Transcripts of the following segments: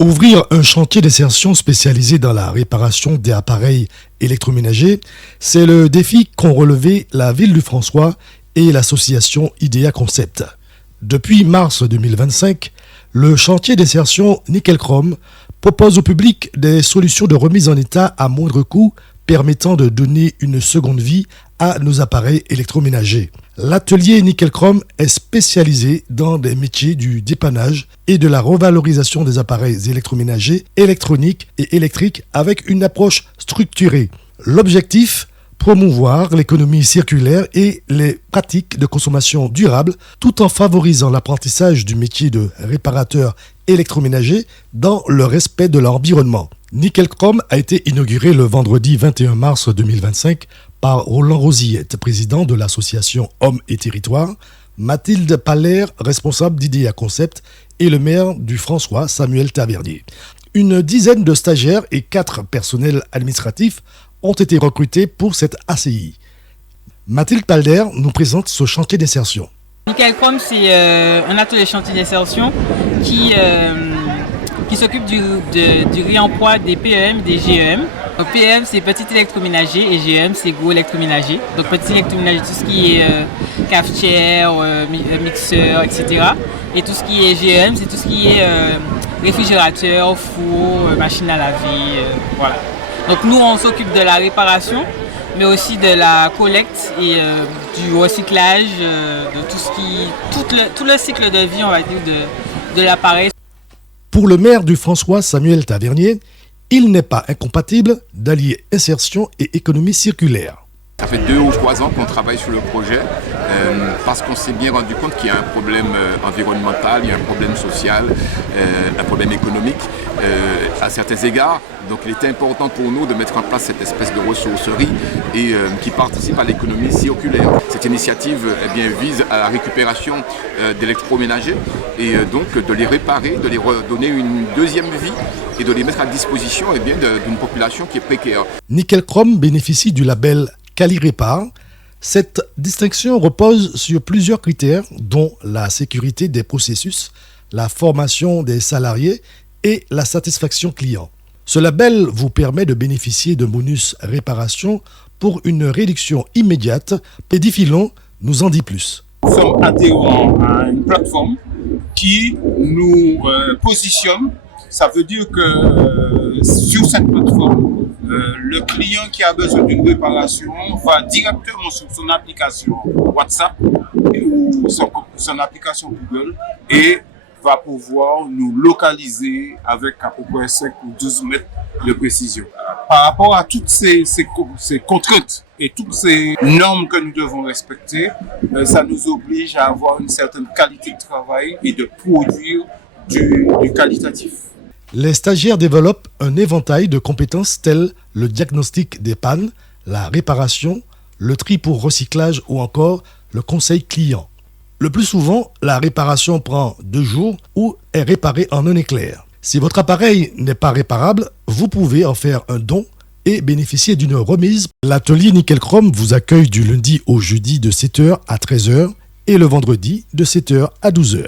Ouvrir un chantier d'insertion spécialisé dans la réparation des appareils électroménagers, c'est le défi qu'ont relevé la ville du François et l'association IDEA Concept. Depuis mars 2025, le chantier d'insertion Nickel Chrome propose au public des solutions de remise en état à moindre coût permettant de donner une seconde vie à nos appareils électroménagers. L'atelier Nickel Chrome est spécialisé dans des métiers du dépannage et de la revalorisation des appareils électroménagers, électroniques et électriques avec une approche structurée. L'objectif, promouvoir l'économie circulaire et les pratiques de consommation durable tout en favorisant l'apprentissage du métier de réparateur électroménager dans le respect de l'environnement. Nickel Chrome a été inauguré le vendredi 21 mars 2025 par Roland Rosillette, président de l'association Hommes et Territoires, Mathilde Paller, responsable d'IDEA Concept, et le maire du François, Samuel Tavernier. Une dizaine de stagiaires et 4 personnels administratifs ont été recrutés pour cette ACI. Mathilde Paller nous présente ce chantier d'insertion. Nickel Chrome, c'est un atelier chantier d'insertion qui s'occupe du réemploi des PEM, des GEM. Donc PEM, c'est petit électroménager et GEM, c'est gros électroménager. Donc petit électroménager, tout ce qui est cafetière, mixeur, etc. Et tout ce qui est GEM, c'est tout ce qui est réfrigérateur, four, machine à laver, voilà. Donc nous, on s'occupe de la réparation, mais aussi de la collecte et du recyclage, de tout le cycle de vie, on va dire, de l'appareil. Pour le maire du François, Samuel Tavernier, il n'est pas incompatible d'allier insertion et économie circulaire. Ça fait 2 ou 3 ans qu'on travaille sur le projet parce qu'on s'est bien rendu compte qu'il y a un problème environnemental, il y a un problème social, un problème économique à certains égards. Donc il était important pour nous de mettre en place cette espèce de ressourcerie et qui participe à l'économie circulaire. Cette initiative vise à la récupération d'électroménagers et donc de les réparer, de les redonner une deuxième vie et de les mettre à disposition d'une population qui est précaire. Nickel Chrome bénéficie du label Quali-Répar. Cette distinction repose sur plusieurs critères, dont la sécurité des processus, la formation des salariés et la satisfaction client. Ce label vous permet de bénéficier de bonus réparation pour une réduction immédiate. Eddie Filon nous en dit plus. Nous sommes adhérents à une plateforme qui nous positionne. Ça veut dire que sur cette plateforme, le client qui a besoin d'une réparation va directement sur son application WhatsApp ou son application Google et va pouvoir nous localiser avec à peu près 5 ou 12 mètres de précision. Par rapport à toutes ces contraintes et toutes ces normes que nous devons respecter, ça nous oblige à avoir une certaine qualité de travail et de produire du qualitatif. Les stagiaires développent un éventail de compétences telles le diagnostic des pannes, la réparation, le tri pour recyclage ou encore le conseil client. Le plus souvent, la réparation prend 2 jours ou est réparée en un éclair. Si votre appareil n'est pas réparable, vous pouvez en faire un don et bénéficier d'une remise. L'atelier Nickel Chrome vous accueille du lundi au jeudi de 7h à 13h et le vendredi de 7h à 12h.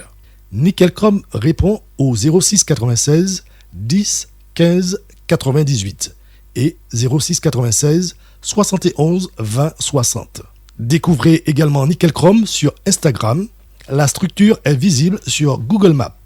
Nickel Chrome répond au 06 96 10 15 98 et 06 96 71 20 60. Découvrez également Nickel Chrome sur Instagram. La structure est visible sur Google Maps.